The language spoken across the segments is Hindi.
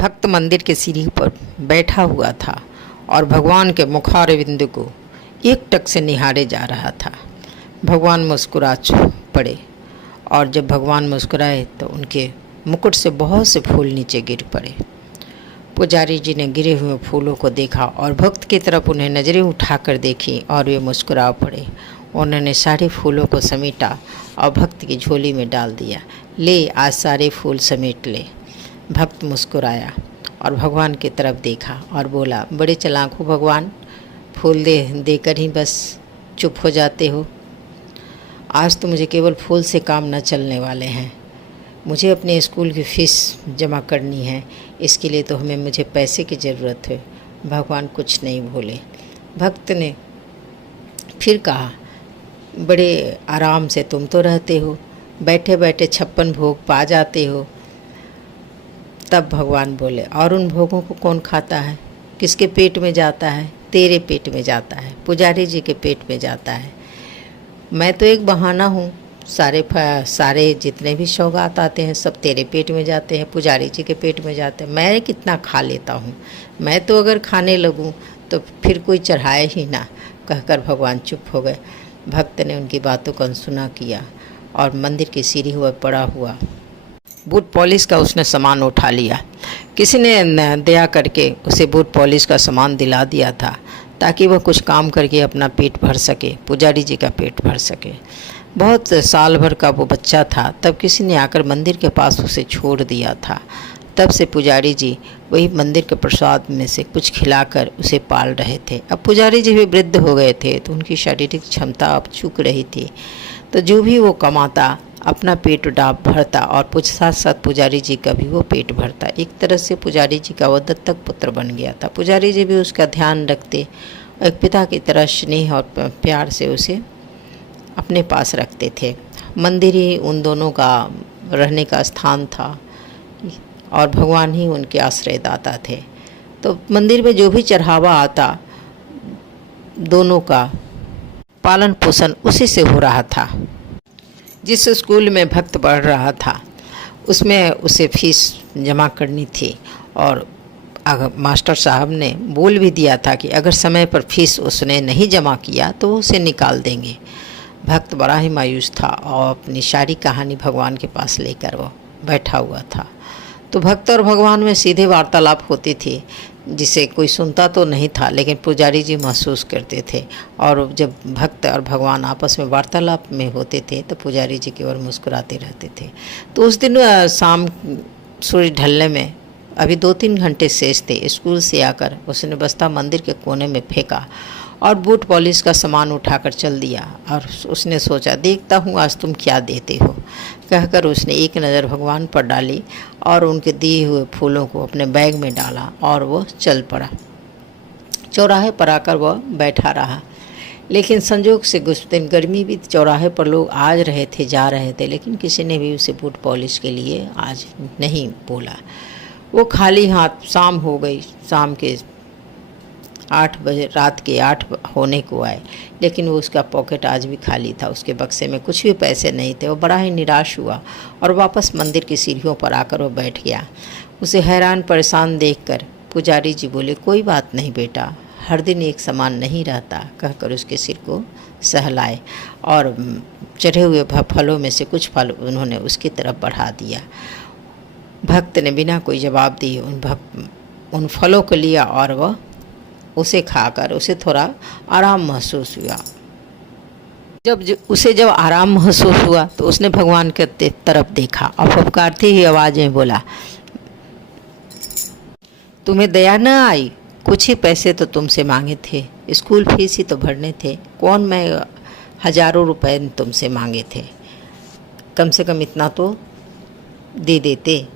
भक्त मंदिर के सीढ़ी पर बैठा हुआ था और भगवान के मुखारविंद को एकटक से निहारे जा रहा था। भगवान मुस्कुरा पड़े और जब भगवान मुस्कुराए तो उनके मुकुट से बहुत से फूल नीचे गिर पड़े। पुजारी जी ने गिरे हुए फूलों को देखा और भक्त की तरफ उन्हें नज़रें उठाकर देखी और वे मुस्कुरा पड़े। उन्होंने सारे फूलों को समेटा और भक्त की झोली में डाल दिया। ले, आज सारे फूल समेट ले। भक्त मुस्कुराया और भगवान की तरफ देखा और बोला, बड़े चालाक हो भगवान, फूल देकर ही बस चुप हो जाते हो। आज तो मुझे केवल फूल से काम न चलने वाले हैं। मुझे अपने स्कूल की फ़ीस जमा करनी है, इसके लिए तो मुझे पैसे की ज़रूरत है। भगवान कुछ नहीं बोले। भक्त ने फिर कहा, बड़े आराम से तुम तो रहते हो, बैठे बैठे 56 भोग पा जाते हो। तब भगवान बोले, और उन भोगों को कौन खाता है? किसके पेट में जाता है? तेरे पेट में जाता है, पुजारी जी के पेट में जाता है। मैं तो एक बहाना हूँ। सारे जितने भी सौगात आते हैं सब तेरे पेट में जाते हैं, पुजारी जी के पेट में जाते हैं। मैं कितना खा लेता हूँ, मैं तो अगर खाने लगूँ तो फिर कोई चढ़ाए ही ना। कहकर भगवान चुप हो गए। भक्त ने उनकी बातों को अनसुना किया और मंदिर की सीढ़ी हुआ पड़ा हुआ बूट पॉलिश का उसने सामान उठा लिया। किसी ने दया करके उसे बूट पॉलिश का सामान दिला दिया था ताकि वह कुछ काम करके अपना पेट भर सके, पुजारी जी का पेट भर सके। बहुत साल भर का वो बच्चा था, तब किसी ने आकर मंदिर के पास उसे छोड़ दिया था। तब से पुजारी जी वही मंदिर के प्रसाद में से कुछ खिलाकर उसे पाल रहे थे। अब पुजारी जी भी वृद्ध हो गए थे तो उनकी शारीरिक क्षमता अब चूक रही थी, तो जो भी वो कमाता अपना पेट डाब भरता और साथ साथ पुजारी जी का भी वो पेट भरता। एक तरह से पुजारी जी का वो दत्तक पुत्र बन गया था। पुजारी जी भी उसका ध्यान रखते, एक पिता की तरह स्नेह और प्यार से उसे अपने पास रखते थे। मंदिर ही उन दोनों का रहने का स्थान था और भगवान ही उनके आश्रयदाता थे। तो मंदिर में जो भी चढ़ावा आता, दोनों का पालन पोषण उसी से हो रहा था। जिस स्कूल में भक्त पढ़ रहा था उसमें उसे फीस जमा करनी थी और मास्टर साहब ने बोल भी दिया था कि अगर समय पर फीस उसने नहीं जमा किया तो उसे निकाल देंगे। भक्त बड़ा ही मायूस था और अपनी सारी कहानी भगवान के पास लेकर वो बैठा हुआ था। तो भक्त और भगवान में सीधे वार्तालाप होती थी, जिसे कोई सुनता तो नहीं था लेकिन पुजारी जी महसूस करते थे। और जब भक्त और भगवान आपस में वार्तालाप में होते थे तो पुजारी जी केवल मुस्कुराते रहते थे। तो उस दिन शाम सूर्य ढलने में अभी 2-3 घंटे शेष थे। स्कूल से आकर उसने बस्ता मंदिर के कोने में फेंका और बूट पॉलिश का सामान उठाकर चल दिया। और उसने सोचा, देखता हूँ आज तुम क्या देते हो। कहकर उसने एक नज़र भगवान पर डाली और उनके दिए हुए फूलों को अपने बैग में डाला और वो चल पड़ा। चौराहे पर आकर वह बैठा रहा, लेकिन संजोग से उस दिन गर्मी भी, चौराहे पर लोग आ रहे थे जा रहे थे, लेकिन किसी ने भी उसे बूट पॉलिश के लिए आज नहीं बोला। वो खाली हाथ, शाम हो गई, शाम के 8 बजे, रात के 8 होने को आए, लेकिन वो उसका पॉकेट आज भी खाली था। उसके बक्से में कुछ भी पैसे नहीं थे। वो बड़ा ही निराश हुआ और वापस मंदिर की सीढ़ियों पर आकर वो बैठ गया। उसे हैरान परेशान देखकर पुजारी जी बोले, कोई बात नहीं बेटा, हर दिन एक समान नहीं रहता। कहकर उसके सिर को सहलाए और चढ़े हुए फलों में से कुछ फल उन्होंने उसकी तरफ बढ़ा दिया। भक्त ने बिना कोई जवाब दिए उन फलों को लिया और वह उसे खाकर उसे थोड़ा आराम महसूस हुआ। जब आराम महसूस हुआ तो उसने भगवान के तरफ देखा और फुफकारती ही आवाज़ में बोला, तुम्हें दया न आई? कुछ ही पैसे तो तुमसे मांगे थे, स्कूल फीस ही तो भरने थे। कौन मैं हज़ारों रुपए तुमसे मांगे थे, कम से कम इतना तो दे देते।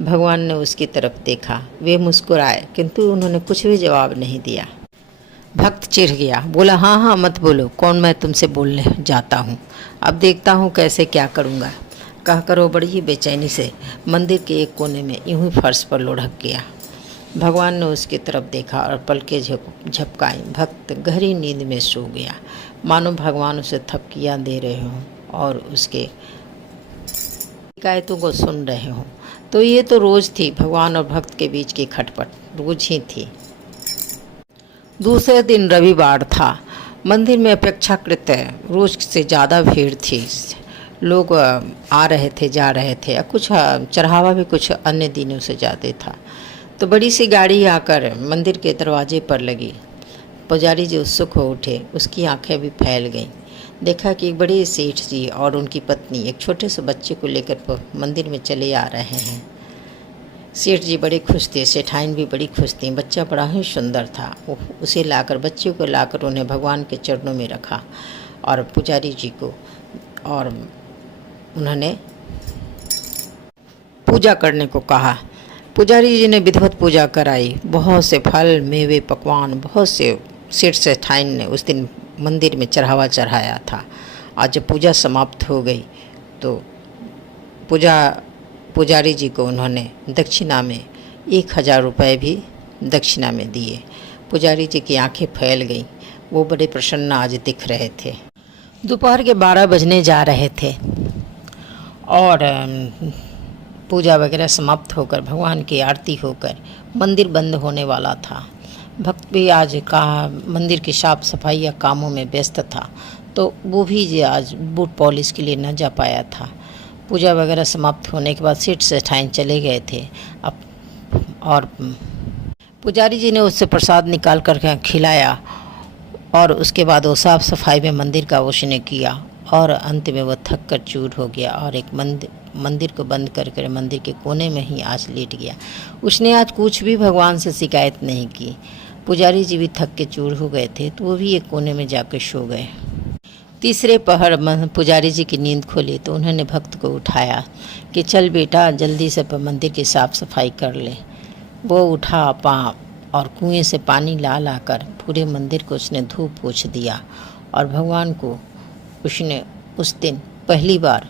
भगवान ने उसकी तरफ देखा, वे मुस्कुराए किंतु उन्होंने कुछ भी जवाब नहीं दिया। भक्त चिढ़ गया, बोला, हाँ हाँ मत बोलो, कौन मैं तुमसे बोलने जाता हूँ, अब देखता हूँ कैसे क्या करूँगा। कहकर वो बड़ी ही बेचैनी से मंदिर के एक कोने में यूं ही फर्श पर लुढ़क गया। भगवान ने उसकी तरफ देखा और पलकें झपकाई। भक्त गहरी नींद में सो गया, मानो भगवान उसे थपकियाँ दे रहे हों और उसके शिकायतों को सुन रहे हों। तो ये तो रोज़ थी भगवान और भक्त के बीच की खटपट, रोज ही थी। दूसरे दिन रविवार था। मंदिर में अपेक्षाकृत रोज से ज़्यादा भीड़ थी। लोग आ रहे थे, जा रहे थे। कुछ चढ़ावा भी कुछ अन्य दिनों से ज़्यादा था। तो बड़ी सी गाड़ी आकर मंदिर के दरवाजे पर लगी। पुजारी जी उत्सुक हो उठे। उसकी आंखें भी फैल गईं। देखा कि एक बड़े सेठ जी और उनकी पत्नी एक छोटे से बच्चे को लेकर मंदिर में चले आ रहे हैं। सेठ जी बड़े खुश थे, सेठाइन भी बड़ी खुश थी। बच्चा बड़ा ही सुंदर था। उसे लाकर, बच्चे को लाकर उन्हें भगवान के चरणों में रखा और पुजारी जी को, और उन्होंने पूजा करने को कहा। पुजारी जी ने विधिवत पूजा कराई। बहुत से फल, मेवे, पकवान, बहुत से सेठ सेठाइन ने उस दिन मंदिर में चढ़ावा चढ़ाया था। आज जब पूजा समाप्त हो गई तो पुजारी जी को उन्होंने दक्षिणा में 1000 रुपये भी दक्षिणा में दिए। पुजारी जी की आंखें फैल गईं। वो बड़े प्रसन्न आज दिख रहे थे। दोपहर के 12 बजने जा रहे थे और पूजा वगैरह समाप्त होकर, भगवान की आरती होकर मंदिर बंद होने वाला था। भक्त भी आज मंदिर की साफ सफाई या कामों में व्यस्त था, तो वो भी आज बूट पॉलिश के लिए न जा पाया था। पूजा वगैरह समाप्त होने के बाद सेठ सेठाइन चले गए थे और पुजारी जी ने उससे प्रसाद निकाल कर खिलाया और उसके बाद वो साफ़ सफाई में मंदिर का उसने किया और अंत में वह थक कर चूर हो गया और एक मंदिर को बंद कर मंदिर के कोने में ही आज लेट गया। उसने आज कुछ भी भगवान से शिकायत नहीं की। पुजारी जी भी थक के चूर हो गए थे, तो वो भी एक कोने में जाकर सो गए। तीसरे पहर पुजारी जी की नींद खोली तो उन्होंने भक्त को उठाया कि चल बेटा, जल्दी से मंदिर की साफ़ सफाई कर ले। वो उठा और कुएं से पानी ला कर पूरे मंदिर को उसने धूप पोंछ दिया और भगवान को उसने उस दिन पहली बार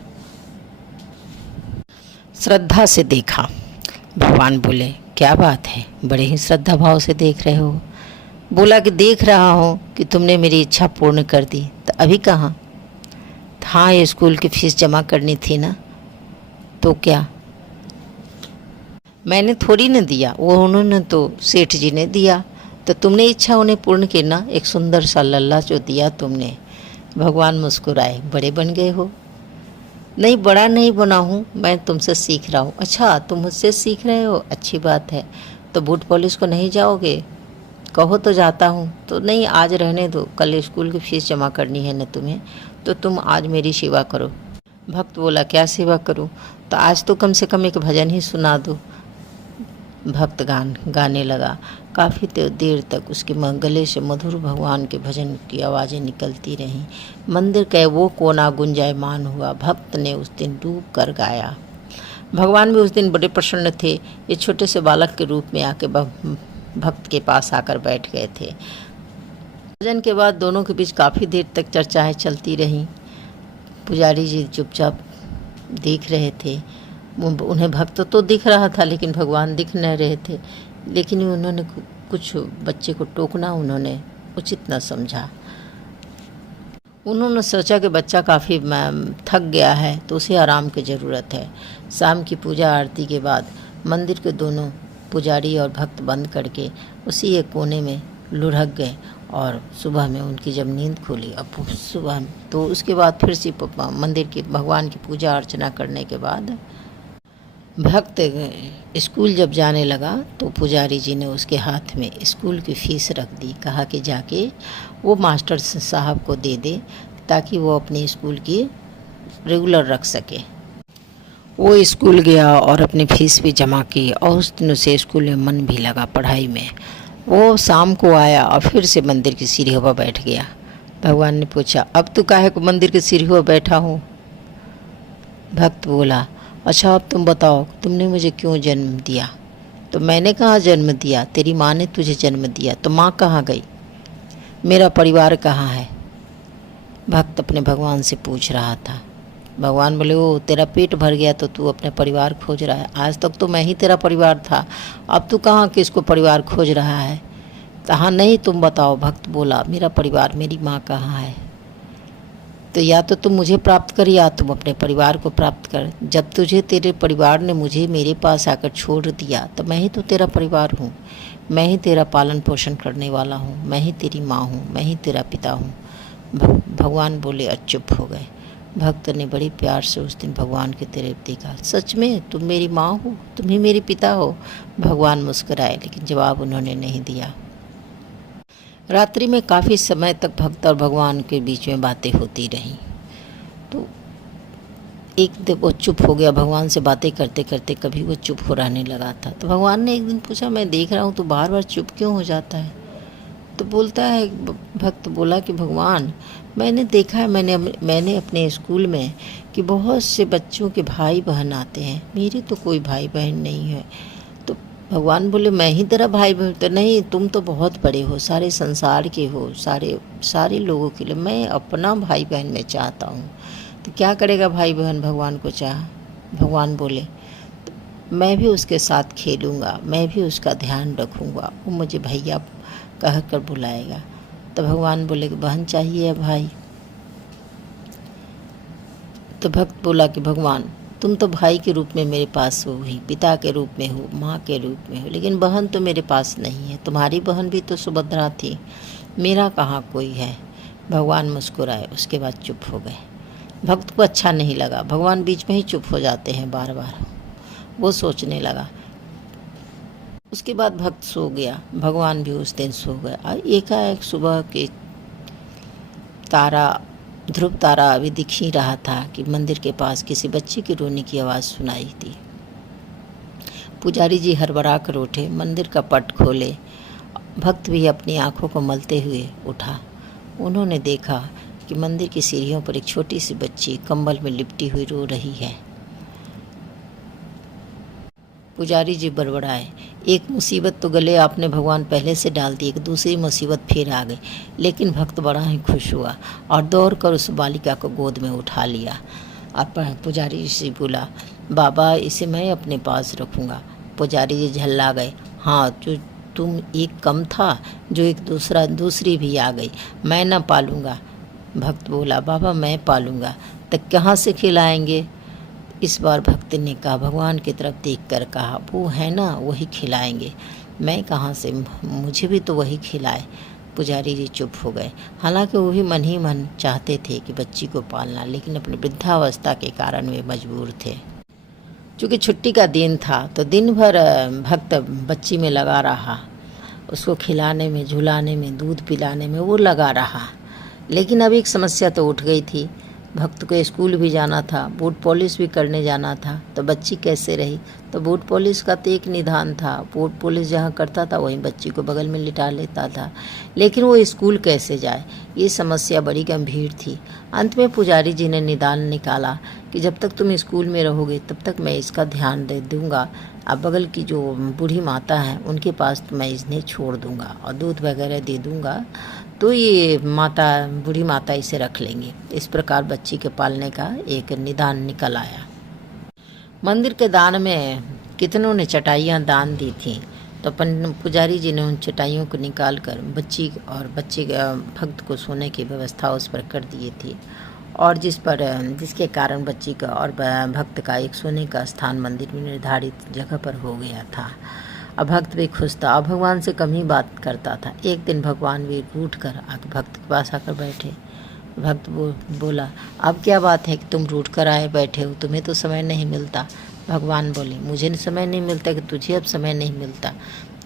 श्रद्धा से देखा। भगवान बोले, क्या बात है, बड़े ही श्रद्धा भाव से देख रहे हो। बोला कि देख रहा हूँ कि तुमने मेरी इच्छा पूर्ण कर दी। तो अभी कहाँ? हाँ, ये स्कूल की फीस जमा करनी थी ना। तो क्या? मैंने थोड़ी न दिया, वो उन्होंने तो सेठ जी ने दिया। तो तुमने इच्छा उन्हें पूर्ण की ना। एक सुंदर सा लल्ला जो दिया तुमने। भगवान मुस्कुराए, बड़े बन गए हो। नहीं, बड़ा नहीं बना हूँ, मैं तुमसे सीख रहा हूँ। अच्छा, तुम मुझसे सीख रहे हो, अच्छी बात है। तो बूट पॉलिश को नहीं जाओगे? कहो तो जाता हूँ। तो नहीं, आज रहने दो, कल स्कूल की फीस जमा करनी है न तुम्हें, तो तुम आज मेरी सेवा करो। भक्त बोला, क्या सेवा करूँ? तो आज तो कम से कम एक भजन ही सुना दो। भक्त गाने लगा। काफ़ी देर तक उसके गले से मधुर भगवान के भजन की आवाज़ें निकलती रहीं। मंदिर का वो कोना गुंजायमान हुआ। भक्त ने उस दिन डूब कर गाया। भगवान भी उस दिन बड़े प्रसन्न थे। ये छोटे से बालक के रूप में आके भक्त के पास आकर बैठ गए थे। भजन के बाद दोनों के बीच काफ़ी देर तक चर्चाएं चलती रहीं। पुजारी जी चुपचाप देख रहे थे। उन्हें भक्त तो दिख रहा था लेकिन भगवान दिख नहीं रहे थे। लेकिन उन्होंने कुछ बच्चे को टोकना उन्होंने उचित न समझा। उन्होंने सोचा कि बच्चा काफ़ी थक गया है तो उसे आराम की ज़रूरत है। शाम की पूजा आरती के बाद मंदिर के दोनों पुजारी और भक्त बंद करके उसी एक कोने में लुढ़क गए और सुबह में उनकी जब नींद खुली, अब सुबह तो उसके बाद फिर से मंदिर की भगवान की पूजा अर्चना करने के बाद भक्त स्कूल जब जाने लगा तो पुजारी जी ने उसके हाथ में स्कूल की फ़ीस रख दी। कहा कि जाके वो मास्टर साहब को दे दे ताकि वो अपने स्कूल की रेगुलर रख सके। वो स्कूल गया और अपनी फ़ीस भी जमा की और उस दिन उसे स्कूल में मन भी लगा पढ़ाई में। वो शाम को आया और फिर से मंदिर की सीढ़ियों पर बैठ गया। भगवान ने पूछा, अब तू काहे को मंदिर की सीढ़ियों पर बैठा हूँ? भक्त बोला, अच्छा अब तुम बताओ, तुमने मुझे क्यों जन्म दिया? तो मैंने कहाँ जन्म दिया, तेरी माँ ने तुझे जन्म दिया। तो माँ कहाँ गई? मेरा परिवार कहाँ है? भक्त अपने भगवान से पूछ रहा था। भगवान बोले, ओ तेरा पेट भर गया तो तू अपने परिवार खोज रहा है। आज तक तो मैं ही तेरा परिवार था, अब तू कहाँ किसको परिवार खोज रहा है? कहाँ नहीं, तुम बताओ। भक्त बोला, मेरा परिवार, मेरी माँ कहाँ है? तो या तो तुम मुझे प्राप्त कर या तुम अपने परिवार को प्राप्त कर। जब तुझे तेरे परिवार ने मुझे मेरे पास आकर छोड़ दिया तो मैं ही तो तेरा परिवार हूँ, मैं ही तेरा पालन पोषण करने वाला हूँ, मैं ही तेरी माँ हूँ, मैं ही तेरा पिता हूँ। भगवान बोले और चुप हो गए। भक्त ने बड़े प्यार से उस दिन भगवान की तरफ देखा। सच में तुम मेरी माँ हो, तुम ही मेरे पिता हो? भगवान मुस्कुराए, लेकिन जवाब उन्होंने नहीं दिया। रात्रि में काफ़ी समय तक भक्त और भगवान के बीच में बातें होती रहीं। तो एक दिन वो चुप हो गया। भगवान से बातें करते करते कभी वो चुप हो रहने लगा था। तो भगवान ने एक दिन पूछा, मैं देख रहा हूँ तो बार बार चुप क्यों हो जाता है? तो बोलता है, भक्त बोला कि भगवान, मैंने देखा है, मैंने अपने स्कूल में कि बहुत से बच्चों के भाई बहन आते हैं, मेरे तो कोई भाई बहन नहीं है। तो भगवान बोले, मैं ही तेरा भाई बहन? तो नहीं, तुम तो बहुत बड़े हो, सारे संसार के हो, सारे लोगों के लिए। मैं अपना भाई बहन मैं चाहता हूँ। तो क्या करेगा भाई बहन भगवान को चाह? भगवान बोले, मैं भी उसके साथ खेलूँगा, मैं भी उसका ध्यान रखूँगा, वो मुझे भैया कह कर बुलाएगा। तो भगवान बोले कि बहन चाहिए या भाई? तो भक्त बोला कि भगवान, तुम तो भाई के रूप में मेरे पास हो ही, पिता के रूप में हो, माँ के रूप में हो, लेकिन बहन तो मेरे पास नहीं है। तुम्हारी बहन भी तो सुभद्रा थी, मेरा कहाँ कोई है। भगवान मुस्कुराए, उसके बाद चुप हो गए। भक्त को अच्छा नहीं लगा, भगवान बीच में ही चुप हो जाते हैं बार बार। वो सोचने लगा। उसके बाद भक्त सो गया, भगवान भी उस दिन सो गए। और एकाएक सुबह के ध्रुव तारा अभी दिख ही रहा था कि मंदिर के पास किसी बच्चे की रोने की आवाज़ सुनाई दी। पुजारी जी हड़बड़ा कर उठे, मंदिर का पट खोले। भक्त भी अपनी आंखों को मलते हुए उठा। उन्होंने देखा कि मंदिर की सीढ़ियों पर एक छोटी सी बच्ची कंबल में लिपटी हुई रो रही है। पुजारी जी बड़बड़ाए, एक मुसीबत तो गले आपने भगवान पहले से डाल दी, एक दूसरी मुसीबत फिर आ गई। लेकिन भक्त बड़ा ही खुश हुआ और दौड़ कर उस बालिका को गोद में उठा लिया। और पुजारी जी बोला, बाबा इसे मैं अपने पास रखूँगा। पुजारी जी झल्ला गए, हाँ जो तुम एक कम था, जो एक दूसरी भी आ गई, मैं न पालूँगा। भक्त बोला, बाबा मैं पालूँगा। तो कहाँ से खिलाएंगे? इस बार भक्त ने कहा, भगवान की तरफ देखकर कहा, वो है ना वही खिलाएंगे, मैं कहाँ से, मुझे भी तो वही खिलाए। पुजारी जी चुप हो गए। हालांकि वो भी मन ही मन चाहते थे कि बच्ची को पालना, लेकिन अपनी वृद्धावस्था के कारण वे मजबूर थे। चूँकि छुट्टी का दिन था तो दिन भर भक्त बच्ची में लगा रहा, उसको खिलाने में, झुलाने में, दूध पिलाने में वो लगा रहा। लेकिन अब एक समस्या तो उठ गई थी। भक्त को स्कूल भी जाना था, बूट पॉलिश भी करने जाना था, तो बच्ची कैसे रही? तो बूट पॉलिश का तो एक निदान था, बूट पॉलिश जहाँ करता था वहीं बच्ची को बगल में लिटा लेता था, लेकिन वो स्कूल कैसे जाए, ये समस्या बड़ी गंभीर थी। अंत में पुजारी जी ने निदान निकाला कि जब तक तुम स्कूल में रहोगे तब तक मैं इसका ध्यान दे दूँगा। अब बगल की जो बूढ़ी माता हैं उनके पास तो मैं इन्हें छोड़ दूँगा और दूध वगैरह दे दूँगा, तो ये बूढ़ी माता इसे रख लेंगे। इस प्रकार बच्ची के पालने का एक निदान निकल आया। मंदिर के दान में कितनों ने चटाइयाँ दान दी थीं, तो पुजारी जी ने उन चटाइयों को निकाल कर बच्चे भक्त को सोने की व्यवस्था उस पर कर दिए थी, और जिसके कारण बच्ची का और भक्त का एक सोने का स्थान मंदिर में निर्धारित जगह पर हो गया था। अब भक्त भी खुश था और भगवान से कम ही बात करता था। एक दिन भगवान भी रूठ कर आके भक्त के पास आकर बैठे। भक्त बोला, अब क्या बात है कि तुम रूठ कर आए बैठे हो, तुम्हें तो समय नहीं मिलता। भगवान बोले, मुझे समय नहीं मिलता कि तुझे अब समय नहीं मिलता?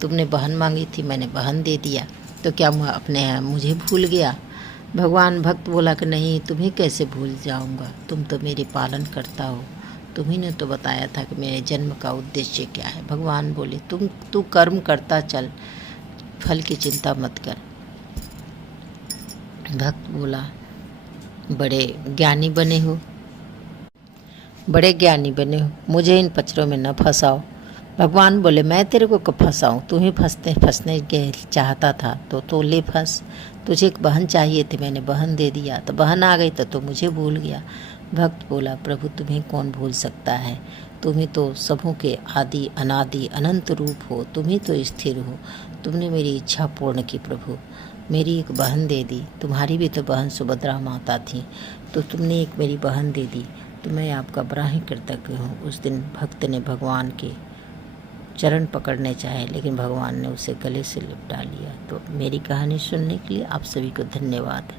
तुमने बहन मांगी थी, मैंने बहन दे दिया, तो क्या मुझे भूल गया? भक्त बोला कि नहीं, तुम्हें कैसे भूल जाऊंगा, तुम तो मेरे पालन करता हो, तुम्ही ने तो बताया था कि मेरे जन्म का उद्देश्य क्या है। भगवान बोले, तू कर्म करता चल, फल की चिंता मत कर। भक्त बोला, बड़े ज्ञानी बने हो, मुझे इन पचरों में न फंसाओ। भगवान बोले, मैं तेरे को कब फंसाऊँ, तू ही फंसने के चाहता था तो ले फंस। तुझे एक बहन चाहिए थी, मैंने बहन दे दिया, तो बहन आ गई तो मुझे भूल गया। भक्त बोला, प्रभु तुम्हें कौन भूल सकता है, तुम ही तो सबों के आदि अनादि अनंत रूप हो, तुम ही तो स्थिर हो। तुमने मेरी इच्छा पूर्ण की प्रभु, मेरी एक बहन दे दी। तुम्हारी भी तो बहन सुभद्रा माता थी, तो तुमने एक मेरी बहन दे दी, तो मैं आपका बड़ा ही कृतज्ञ हूँ। उस दिन भक्त ने भगवान के चरण पकड़ने चाहे, लेकिन भगवान ने उसे गले से लिपटा लिया। तो मेरी कहानी सुनने के लिए आप सभी को धन्यवाद।